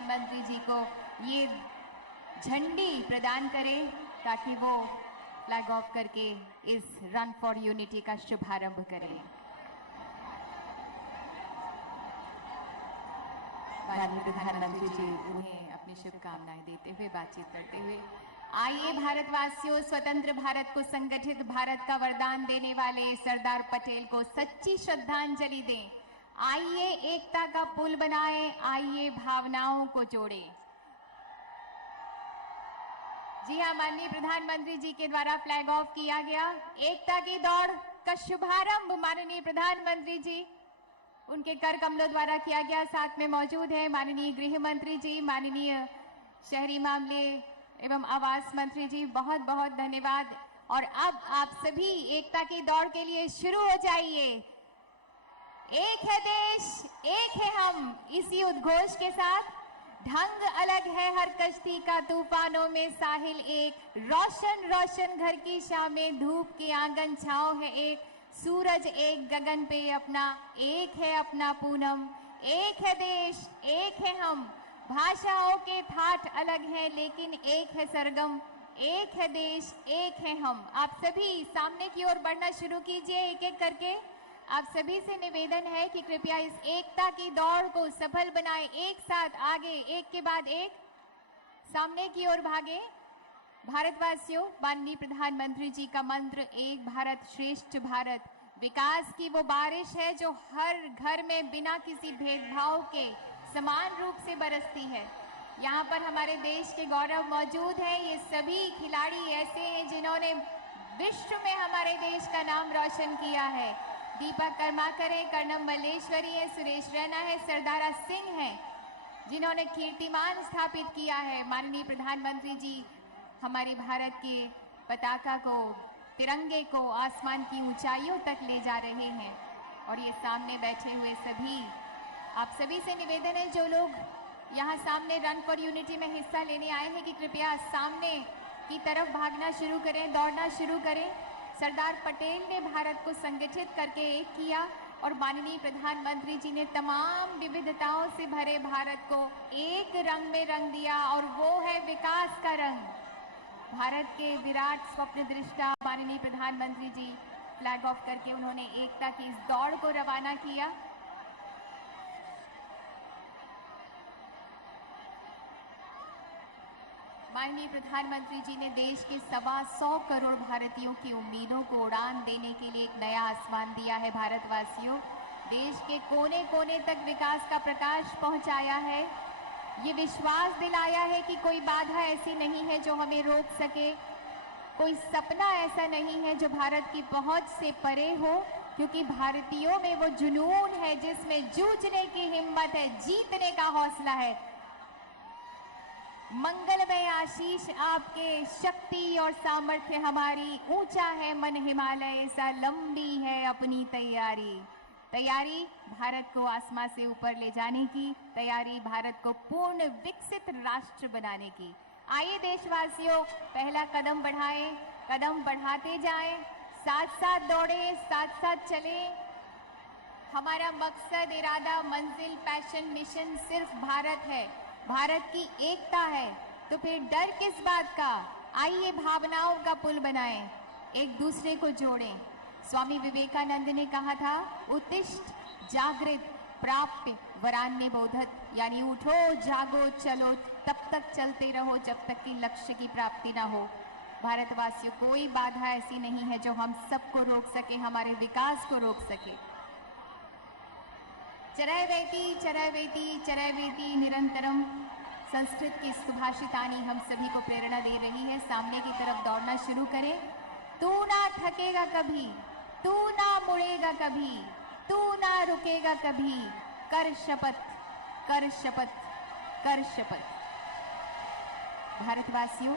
प्रधानमंत्री जी को ये झंडी प्रदान करें ताकि वो फ्लैग ऑफ करके इस रन फॉर यूनिटी का शुभारंभ करें। माननीय प्रधानमंत्री जी उन्हें अपनी शुभकामनाएं देते हुए बातचीत करते हुए, आइए भारतवासियों, स्वतंत्र भारत को संगठित भारत का वरदान देने वाले सरदार पटेल को सच्ची श्रद्धांजलि दें। आइए एकता का पुल बनाएं, आइए भावनाओं को जोड़ें। जी हाँ, माननीय प्रधानमंत्री जी के द्वारा फ्लैग ऑफ किया गया एकता की दौड़ का शुभारंभ माननीय प्रधानमंत्री जी उनके कर कमलों द्वारा किया गया। साथ में मौजूद है माननीय गृह मंत्री जी, माननीय शहरी मामले एवं आवास मंत्री जी, बहुत बहुत धन्यवाद। और अब आप सभी एकता की दौड़ के लिए शुरू हो जाइए। एक है देश, एक है हम, इसी उद्घोष के साथ ढंग अलग है हर कश्ती का, तूफानों में साहिल एक, रोशन रोशन घर की शामें, धूप की आंगन छांव है एक, सूरज एक गगन पे अपना, एक है अपना पूनम। एक है देश, एक है हम, भाषाओं के ठाठ अलग हैं लेकिन एक है सरगम। एक है देश, एक है हम। आप सभी सामने की ओर बढ़ना शुरू कीजिए एक एक करके। आप सभी से निवेदन है कि कृपया इस एकता की दौड़ को सफल बनाएं। एक साथ आगे, एक के बाद एक सामने की ओर भागे। भारतवासियों, माननीय प्रधानमंत्री जी का मंत्र एक भारत श्रेष्ठ भारत विकास की वो बारिश है जो हर घर में बिना किसी भेदभाव के समान रूप से बरसती है। यहाँ पर हमारे देश के गौरव मौजूद है। ये सभी खिलाड़ी ऐसे हैं जिन्होंने विश्व में हमारे देश का नाम रोशन किया है। दीपक कर्माकर है, कर्णम मल्लेश्वरी है, सुरेश रैना है, सरदारा सिंह है, जिन्होंने कीर्तिमान स्थापित किया है। माननीय प्रधानमंत्री जी हमारे भारत के पताका को, तिरंगे को आसमान की ऊंचाइयों तक ले जा रहे हैं। और ये सामने बैठे हुए सभी, आप सभी से निवेदन है जो लोग यहाँ सामने रन फॉर यूनिटी में हिस्सा लेने आए हैं कि कृपया सामने की तरफ भागना शुरू करें, दौड़ना शुरू करें। सरदार पटेल ने भारत को संगठित करके एक किया और माननीय प्रधानमंत्री जी ने तमाम विविधताओं से भरे भारत को एक रंग में रंग दिया और वो है विकास का रंग। भारत के विराट स्वप्न दृष्टा माननीय प्रधानमंत्री जी फ्लैग ऑफ करके उन्होंने एकता की इस दौड़ को रवाना किया। माननीय प्रधानमंत्री जी ने देश के 125 करोड़ भारतीयों की उम्मीदों को उड़ान देने के लिए एक नया आसमान दिया है। भारतवासियों, देश के कोने कोने तक विकास का प्रकाश पहुंचाया है। ये विश्वास दिलाया है कि कोई बाधा ऐसी नहीं है जो हमें रोक सके, कोई सपना ऐसा नहीं है जो भारत की पहुंच से परे हो, क्योंकि भारतीयों में वो जुनून है जिसमें जूझने की हिम्मत है, जीतने का हौसला है। मंगलमय आशीष आपके, शक्ति और सामर्थ्य हमारी, ऊंचा है मन हिमालय सा, लंबी है अपनी तैयारी। तैयारी भारत को आसमां से ऊपर ले जाने की, तैयारी भारत को पूर्ण विकसित राष्ट्र बनाने की। आइए देशवासियों, पहला कदम बढ़ाएं, कदम बढ़ाते जाएं, साथ साथ दौड़ें, साथ साथ चलें। हमारा मकसद, इरादा, मंजिल, पैशन, मिशन सिर्फ भारत है, भारत की एकता है। तो फिर डर किस बात का? आइए भावनाओं का पुल बनाएं, एक दूसरे को जोड़ें। स्वामी विवेकानंद ने कहा था, उत्तिष्ठ जागृत प्राप्य वरान्य बोधत, यानी उठो जागो चलो, तब तक चलते रहो जब तक कि लक्ष्य की प्राप्ति ना हो। भारतवासियों, कोई बाधा ऐसी नहीं है जो हम सबको रोक सके, हमारे विकास को रोक सके। चरैवेति चरैवेति चरैवेति निरंतरम संस्कृत की सुभाषितानी हम सभी को प्रेरणा दे रही है। सामने की तरफ दौड़ना शुरू करें। तू ना थकेगा कभी, तू ना मुड़ेगा कभी, तू ना रुकेगा कभी, कर शपथ, कर शपथ, कर शपथ। भारतवासियों,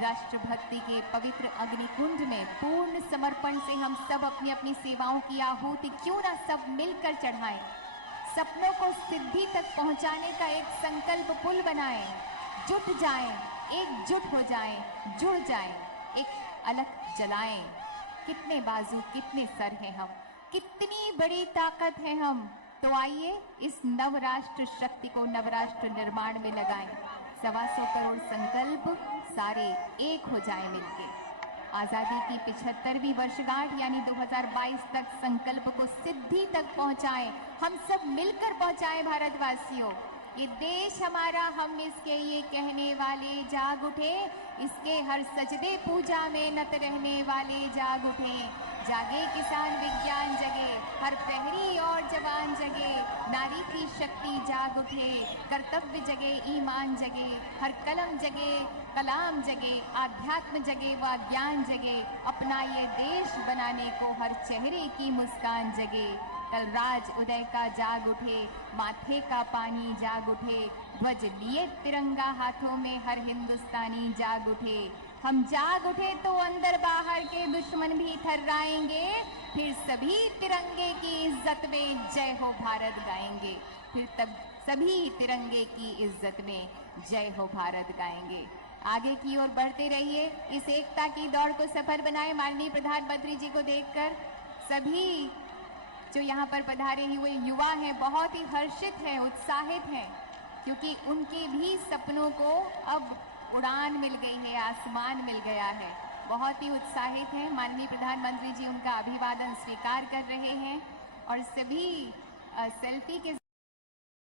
राष्ट्रभक्ति के पवित्र अग्निकुंड में पूर्ण समर्पण से हम सब अपनी अपनी सेवाओं की आहुति क्यों ना सब मिलकर चढ़ाएं। सपनों को सिद्धि तक पहुंचाने का एक संकल्प पुल बनाएं, जुट जाएं, एकजुट हो जाएं, जुड़ जाएं, एक अलख जलाएं। कितने बाजू, कितने सर हैं हम, कितनी बड़ी ताकत है हम, तो आइए इस नवराष्ट्र शक्ति को नवराष्ट्र निर्माण में लगाएं। 125 करोड़ संकल्प सारे एक हो जाए मिलके। आजादी की 75वीं वर्षगांठ यानी 2022 तक संकल्प को सिद्धि तक पहुंचाएं। हम सब मिलकर पहुंचाएं भारतवासियों। ये देश हमारा, हम इसके ये कहने वाले जाग उठे, इसके हर सजदे पूजा में नत रहने वाले जाग उठे। जागे किसान विज्ञान जगे, हर प्रहरी और जवान जगे, नारी की शक्ति जाग उठे, कर्तव्य जगे ईमान जगे, हर कलम जगे कलाम जगे, आध्यात्म जगे व ज्ञान जगे, अपना ये देश बनाने को हर चेहरे की मुस्कान जगे। कल राज उदय का जाग उठे, माथे का पानी जाग उठे, ध्वज लिए तिरंगा हाथों में हर हिंदुस्तानी जाग उठे। हम जाग उठे तो अंदर बाहर के दुश्मन भी थर्राएंगे, फिर सभी तिरंगे की इज्जत में जय हो भारत गाएंगे। फिर तब सभी तिरंगे की इज्जत में जय हो भारत गाएंगे। आगे की ओर बढ़ते रहिए, इस एकता की दौड़ को सफल बनाए। माननीय प्रधानमंत्री जी को देखकर सभी जो यहाँ पर पधारे हुए युवा हैं बहुत ही हर्षित हैं, उत्साहित हैं, क्योंकि उनके भी सपनों को अब उड़ान मिल गई है, आसमान मिल गया है। बहुत ही उत्साहित हैं। माननीय प्रधानमंत्री जी उनका अभिवादन स्वीकार कर रहे हैं और सभी सेल्फी के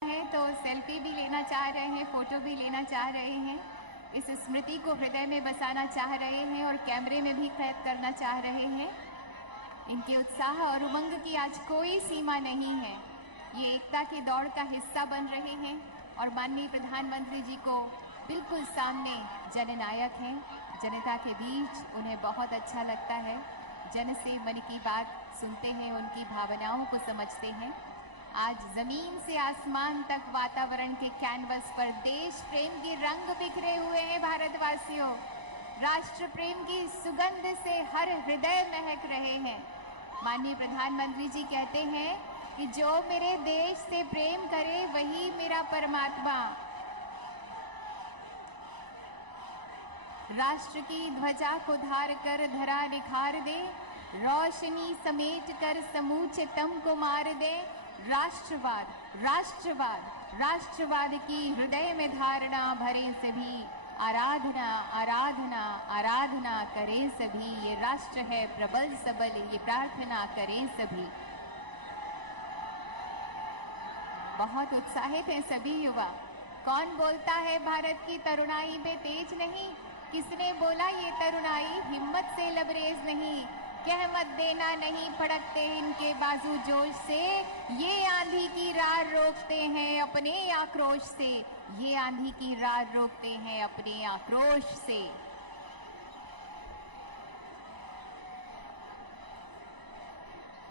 हैं तो सेल्फी भी लेना चाह रहे हैं, फोटो भी लेना चाह रहे हैं। इस स्मृति को हृदय में बसाना चाह रहे हैं और कैमरे में भी कैद करना चाह रहे हैं। इनके उत्साह और उमंग की आज कोई सीमा नहीं है। ये एकता की दौड़ का हिस्सा बन रहे हैं और माननीय प्रधानमंत्री जी को बिल्कुल सामने जननायक हैं। जनता के बीच उन्हें बहुत अच्छा लगता है। जन से मन की बात सुनते हैं, उनकी भावनाओं को समझते हैं। आज जमीन से आसमान तक वातावरण के कैनवस पर देश प्रेम के रंग बिखरे हुए हैं। भारतवासियों, राष्ट्र प्रेम की सुगंध से हर हृदय महक रहे हैं। माननीय प्रधानमंत्री जी कहते हैं कि जो मेरे देश से प्रेम करे वही मेरा परमात्मा। राष्ट्र की ध्वजा को धार कर धरा निखार दे, रोशनी समेट कर समूचे तम को मार दे। राष्ट्रवाद राष्ट्रवाद राष्ट्रवाद की हृदय में धारणा भरे सभी, आराधना आराधना आराधना करें सभी। ये राष्ट्र है प्रबल सबल, ये प्रार्थना करें सभी। बहुत उत्साहित हैं सभी युवा। कौन बोलता है भारत की तरुणाई में तेज नहीं? किसने बोला ये तरुणाई हिम्मत से लबरेज नहीं? कह मत देना नहीं फड़कते इनके बाजू जोश से, ये आंधी की रार रोकते हैं अपने आक्रोश से, ये आंधी की रार रोकते हैं अपने आक्रोश से।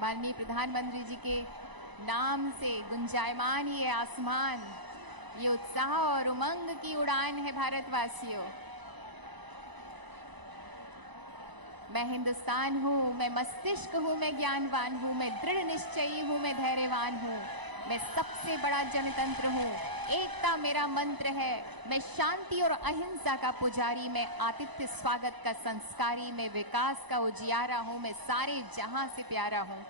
माननीय प्रधानमंत्री जी के नाम से गुंजायमान ये आसमान, ये उत्साह और उमंग की उड़ान है भारतवासियों। मैं हिंदुस्तान हूँ, मैं मस्तिष्क हूँ, मैं ज्ञानवान हूँ, मैं दृढ़ निश्चयी हूँ, मैं धैर्यवान हूँ, मैं सबसे बड़ा जनतंत्र हूँ, एकता मेरा मंत्र है, मैं शांति और अहिंसा का पुजारी, मैं आतिथ्य स्वागत का संस्कारी, मैं विकास का उजियारा हूँ, मैं सारे जहां से प्यारा हूँ।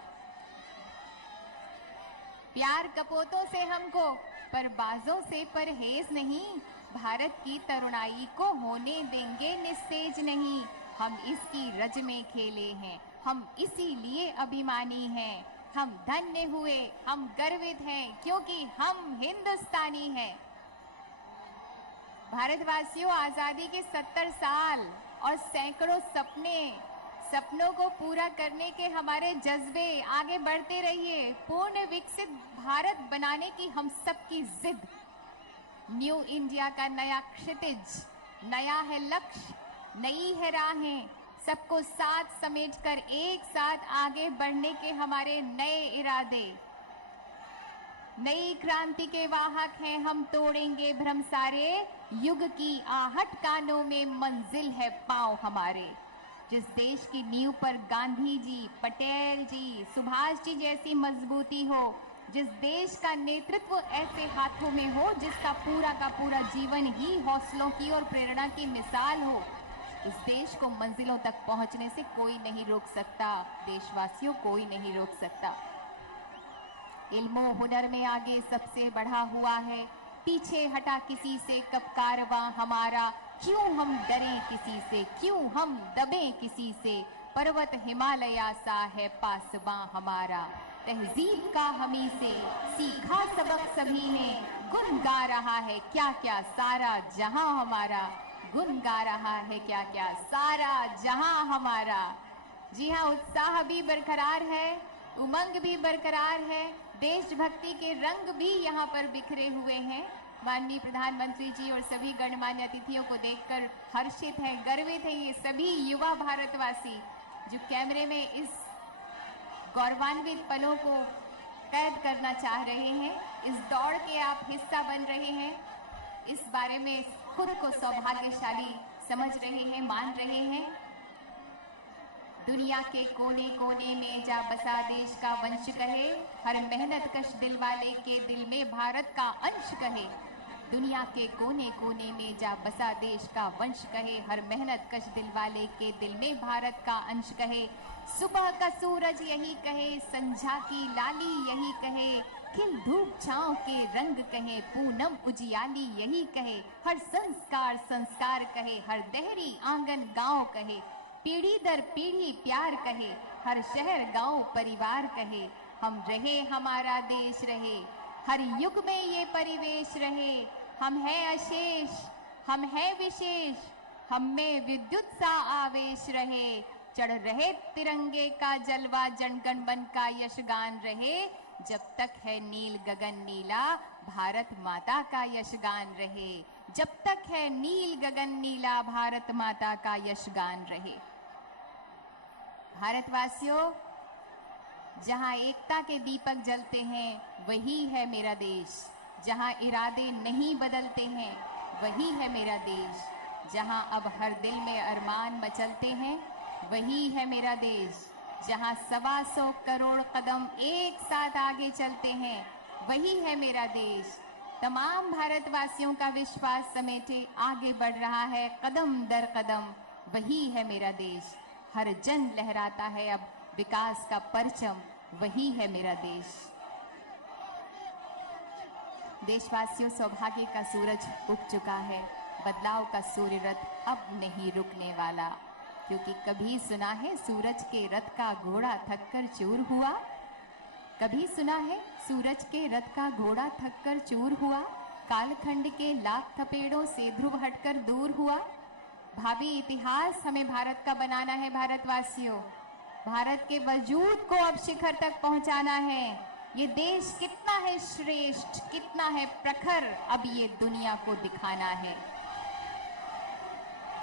प्यार कपोतों से हमको, पर बाजों से परहेज नहीं, भारत की तरुणाई को होने देंगे निस्तेज नहीं। हम इसकी रज में खेले हैं, हम इसीलिए अभिमानी हैं, हम धन्य हुए, हम गर्वित हैं, क्योंकि हम हिंदुस्तानी हैं। भारतवासियों, आजादी के 70 साल और सैकड़ों सपनों को पूरा करने के हमारे जज्बे, आगे बढ़ते रहिए। पूर्ण विकसित भारत बनाने की हम सबकी जिद, न्यू इंडिया का नया क्षितिज, नया है लक्ष्य, नई है राहें, सबको साथ समेटकर एक साथ आगे बढ़ने के हमारे नए इरादे। नई क्रांति के वाहक हैं हम, तोड़ेंगे भ्रम सारे, युग की आहट कानों में मंजिल है पांव हमारे। जिस देश की नींव पर गांधी जी, पटेल जी, सुभाष जी जैसी मजबूती हो, जिस देश का नेतृत्व ऐसे हाथों में हो, जिसका पूरा का पूरा जीवन ही हौसलों की और प्रेरणा की मिसाल हो, उस देश को मंजिलों तक पहुंचने से कोई नहीं रोक सकता। देशवासियों, कोई नहीं रोक सकता। इल्मो हुनर में आगे सबसे बढ़ा हुआ है, पीछे हटा किसी से कब कारवां हमारा, क्यों हम डरें किसी से, क्यों हम दबें किसी से, पर्वत हिमालय सा है पासबां हमारा। तहजीब का हमी से सीखा सबक सभी ने, गुन गा रहा है क्या क्या सारा जहां हमारा, गुन गा रहा है क्या क्या सारा जहां हमारा। जी हाँ, उत्साह भी बरकरार है, उमंग भी बरकरार है, देशभक्ति के रंग भी यहाँ पर बिखरे हुए हैं। माननीय प्रधानमंत्री जी और सभी गणमान्य अतिथियों को देखकर हर्षित हैं, गर्वित हैं ये सभी युवा भारतवासी जो कैमरे में इस गौरवान्वित पलों को कैद करना चाह रहे हैं। इस दौड़ के आप हिस्सा बन रहे हैं, इस बारे में खुद को सौभाग्यशाली समझ रहे हैं, मान रहे हैं। दुनिया के कोने कोने में जा बसा देश का वंश कहे, हर मेहनत कश दिल वाले के दिल में भारत का अंश कहे। दुनिया के कोने कोने में जा बसा देश का वंश कहे, हर मेहनत कश दिल वाले के दिल में भारत का अंश कहे। सुबह का सूरज यही कहे, संझा की लाली यही कहे, खिल धूप छांव के रंग कहे, पूनम उजियाली यही कहे। हर संस्कार संस्कार कहे, हर देहरी आंगन गांव कहे, पीढ़ी दर पीढ़ी प्यार कहे, हर शहर गांव परिवार कहे। हम रहे हमारा देश रहे, हर युग में ये परिवेश रहे। हम हैं अशेष, हम हैं विशेष, हम में विद्युत सा आवेश रहे। चढ़ रहे तिरंगे का जलवा, जनगण मन का यशगान रहे। जब तक है नील गगन नीला, भारत माता का यशगान रहे। जब तक है नील गगन नीला, भारत माता का यशगान रहे। भारतवासियों, जहां एकता के दीपक जलते हैं वही है मेरा देश। जहां इरादे नहीं बदलते हैं वही है मेरा देश। जहां अब हर दिल में अरमान मचलते हैं वही है मेरा देश। जहां 125 करोड़ कदम एक साथ आगे चलते हैं वही है मेरा देश। तमाम भारतवासियों का विश्वास समेटे आगे बढ़ रहा है कदम दर कदम, वही है मेरा देश। हर जन लहराता है अब विकास का परचम, वही है मेरा देश। देशवासियों, सौभाग्य का सूरज उग चुका है, बदलाव का सूर्य रथ अब नहीं रुकने वाला। क्योंकि कभी सुना है सूरज के रथ का घोड़ा थककर चूर हुआ? कभी सुना है सूरज के रथ का घोड़ा थककर चूर हुआ? कालखंड के लाख थपेड़ों से ध्रुव हटकर दूर हुआ? भावी इतिहास हमें भारत का बनाना है भारतवासियों। भारत के वजूद को अब शिखर तक पहुंचाना है। ये देश कितना है श्रेष्ठ, कितना है प्रखर, अब ये दुनिया को दिखाना है।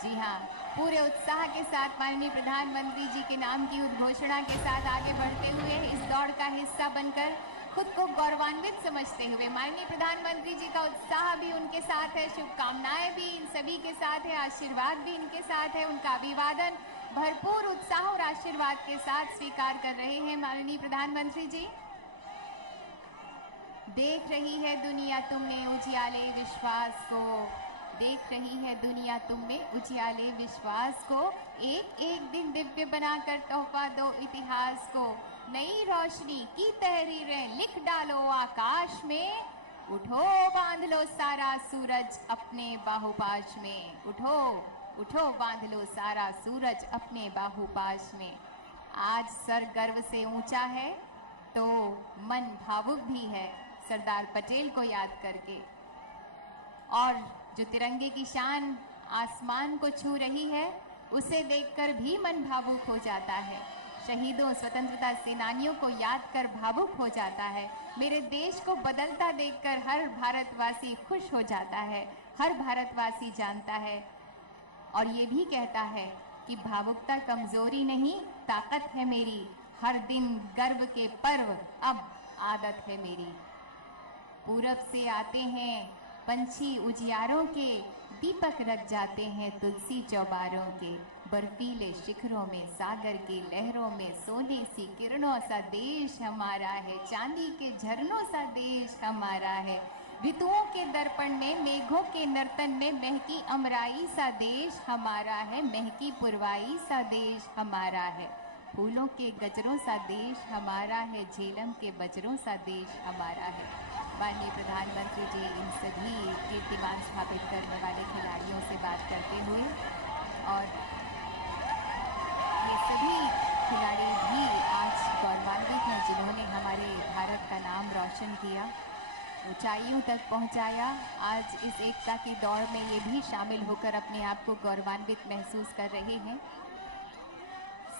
जी हाँ, पूरे उत्साह के साथ माननीय प्रधानमंत्री जी के नाम की उद्घोषणा के साथ आगे बढ़ते हुए इस दौड़ का हिस्सा बनकर खुद को गौरवान्वित समझते हुए माननीय प्रधानमंत्री जी का उत्साह भी उनके साथ है, शुभकामनाएं भी इन सभी के साथ है, आशीर्वाद भी इनके साथ है। उनका अभिवादन भरपूर उत्साह और आशीर्वाद के साथ स्वीकार कर रहे हैं माननीय प्रधानमंत्री जी। देख रही है दुनिया तुमने उजियाले विश्वास को, देख रही है दुनिया तुम में उजियाले विश्वास को। एक एक दिन दिव्य बनाकर तोहफा दो इतिहास को। नई रोशनी की तहरीरें लिख डालो आकाश में। उठो बांध लो सारा सूरज अपने बाहुपाश में। उठो उठो बांध लो सारा सूरज अपने बाहुपाश में। आज सर गर्व से ऊंचा है तो मन भावुक भी है सरदार पटेल को याद करके। और जो तिरंगे की शान आसमान को छू रही है उसे देखकर भी मन भावुक हो जाता है। शहीदों, स्वतंत्रता सेनानियों को याद कर भावुक हो जाता है। मेरे देश को बदलता देखकर हर भारतवासी खुश हो जाता है। हर भारतवासी जानता है और ये भी कहता है कि भावुकता कमजोरी नहीं, ताकत है मेरी। हर दिन गर्व के पर्व अब आदत है मेरी। पूरब से आते हैं पंछी उजियारों के, दीपक रख जाते हैं तुलसी चौबारों के। बर्फीले शिखरों में, सागर की लहरों में, सोने सी किरणों सा देश हमारा है। चांदी के झरनों सा देश हमारा है। ऋतुओं के दर्पण में, मेघों के नर्तन में महकी अमराई सा देश हमारा है। महकी पुरवाई सा देश हमारा है। फूलों के गजरों सा देश हमारा है, झेलम के बजरों सा देश हमारा है। माननीय प्रधानमंत्री जी इन सभी कीर्तिमान स्थापित करने वाले खिलाड़ियों से बात करते हुए, और ये सभी खिलाड़ी भी आज गौरवान्वित हैं जिन्होंने हमारे भारत का नाम रोशन किया, ऊंचाइयों तक पहुंचाया। आज इस एकता की दौड़ में ये भी शामिल होकर अपने आप को गौरवान्वित महसूस कर रहे हैं।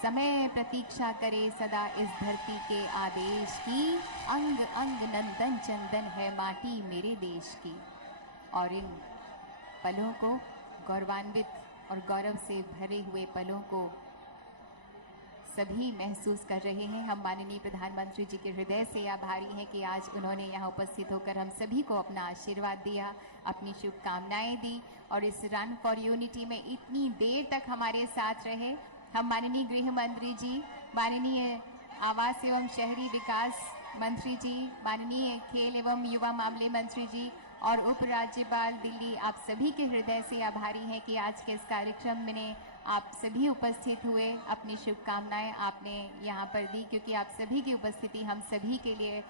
समय प्रतीक्षा करे सदा इस धरती के आदेश की, अंग अंग नंदन चंदन है माटी मेरे देश की। और इन पलों को, गौरवान्वित और गौरव से भरे हुए पलों को सभी महसूस कर रहे हैं। हम माननीय प्रधानमंत्री जी के हृदय से आभारी हैं कि आज उन्होंने यहाँ उपस्थित होकर हम सभी को अपना आशीर्वाद दिया, अपनी शुभकामनाएं दी और इस रन फॉर यूनिटी में इतनी देर तक हमारे साथ रहे। हम माननीय गृह मंत्री जी, माननीय आवास एवं शहरी विकास मंत्री जी, माननीय खेल एवं युवा मामले मंत्री जी और उप राज्यपाल दिल्ली, आप सभी के हृदय से आभारी हैं कि आज के इस कार्यक्रम में आप सभी उपस्थित हुए। अपनी शुभकामनाएं आपने यहाँ पर दी, क्योंकि आप सभी की उपस्थिति हम सभी के लिए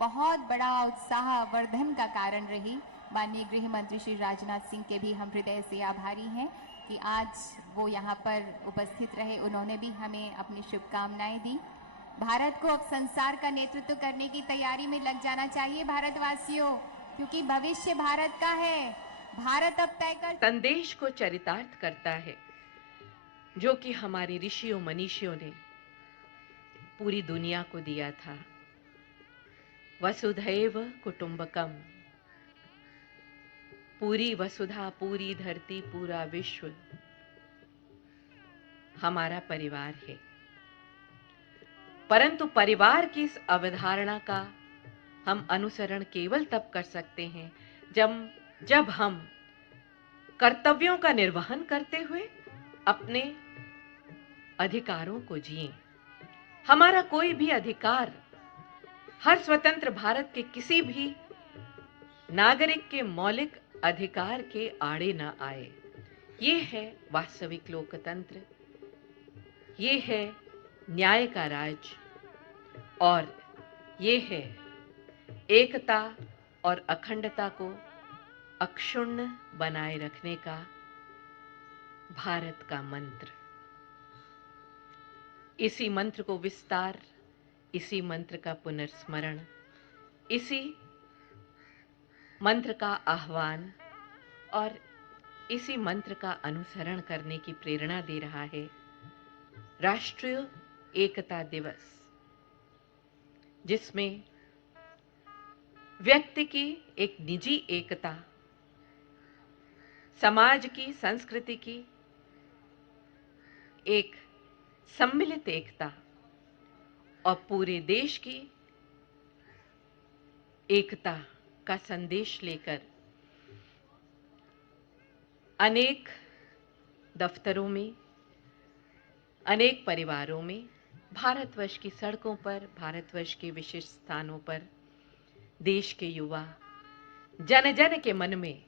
बहुत बड़ा उत्साहवर्धन का कारण रही। माननीय गृह मंत्री श्री राजनाथ सिंह के भी हम हृदय से आभारी हैं कि आज वो यहाँ पर उपस्थित रहे, उन्होंने भी हमें अपनी शुभकामनाएं दी। भारत को अब संसार का नेतृत्व करने की तैयारी में लग जाना चाहिए भारतवासियों, क्योंकि भविष्य भारत का है। भारत अब तय कर संदेश को चरितार्थ करता है, जो कि हमारे ऋषियों मनीषियों ने पूरी दुनिया को दिया था। वसुधैव कुटुंबकम, पूरी वसुधा, पूरी धरती, पूरा विश्व हमारा परिवार है। परंतु परिवार की इस अवधारणा का हम अनुसरण केवल तब कर सकते हैं जब हम कर्तव्यों का निर्वहन करते हुए अपने अधिकारों को जिएं। हमारा कोई भी अधिकार हर स्वतंत्र भारत के किसी भी नागरिक के मौलिक अधिकार के आड़े न आए। ये है वास्तविक लोकतंत्र, ये है न्याय का राज, और ये है एकता और अखंडता को अक्षुण्ण बनाए रखने का भारत का मंत्र। इसी मंत्र को विस्तार, इसी मंत्र का पुनर्स्मरण, इसी मंत्र का आह्वान और इसी मंत्र का अनुसरण करने की प्रेरणा दे रहा है राष्ट्रीय एकता दिवस, जिसमें व्यक्ति की एक निजी एकता, समाज की, संस्कृति की एक सम्मिलित एकता और पूरे देश की एकता का संदेश लेकर अनेक दफ्तरों में, अनेक परिवारों में, भारतवर्ष की सड़कों पर, भारतवर्ष के विशिष्ट स्थानों पर देश के युवा जन जन के मन में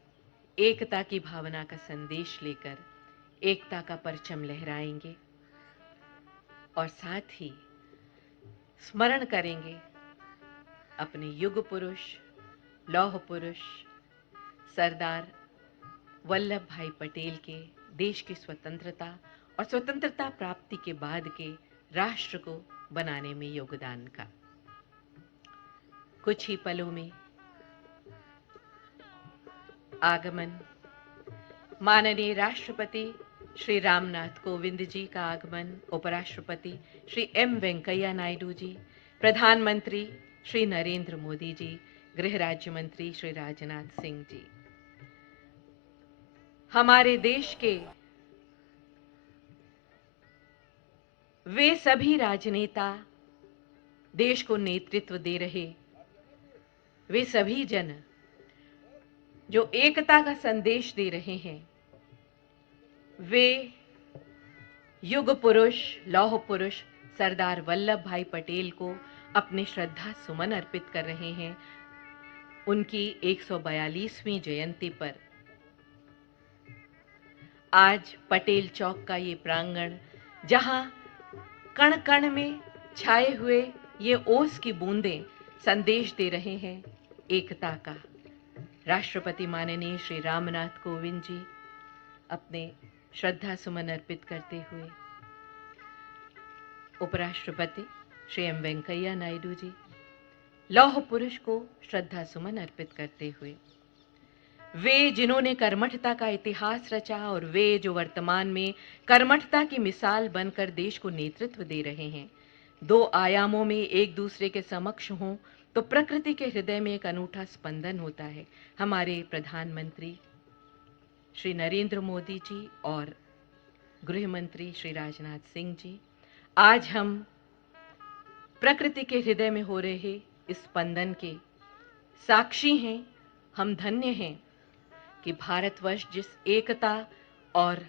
एकता की भावना का संदेश लेकर एकता का परचम लहराएंगे और साथ ही स्मरण करेंगे अपने युग पुरुष, लौह पुरुष सरदार वल्लभ भाई पटेल के देश की स्वतंत्रता और स्वतंत्रता प्राप्ति के बाद के राष्ट्र को बनाने में योगदान का। कुछ ही पलों में आगमन माननीय राष्ट्रपति श्री रामनाथ कोविंद जी का आगमन, उपराष्ट्रपति श्री एम वेंकैया नायडू जी, प्रधानमंत्री श्री नरेंद्र मोदी जी, गृह राज्य मंत्री श्री राजनाथ सिंह जी, हमारे देश के वे सभी राजनेता, देश को नेतृत्व दे रहे वे सभी जन जो एकता का संदेश दे रहे हैं, वे युग पुरुष, लौह पुरुष सरदार वल्लभ भाई पटेल को अपने श्रद्धा सुमन अर्पित कर रहे हैं। उनकी 142वीं जयंती पर आज पटेल चौक का ये प्रांगण, जहां कण कण में छाए हुए ये ओस की बूंदें संदेश दे रहे हैं एकता का। राष्ट्रपति माननीय श्री रामनाथ कोविंद जी अपने श्रद्धा सुमन अर्पित करते हुए, उपराष्ट्रपति श्री एम वेंकैया नायडू जी लौह पुरुष को श्रद्धा सुमन अर्पित करते हुए, वे जिन्होंने कर्मठता का इतिहास रचा और वे जो वर्तमान में कर्मठता की मिसाल बनकर देश को नेतृत्व दे रहे हैं, दो आयामों में एक दूसरे के समक्ष हों तो प्रकृति के हृदय में एक अनूठा स्पंदन होता है। हमारे प्रधानमंत्री श्री नरेंद्र मोदी जी और गृह मंत्री श्री राजनाथ सिंह जी, आज हम प्रकृति के हृदय में हो रहे इस स्पंदन के साक्षी हैं। हम धन्य हैं कि भारतवर्ष जिस एकता और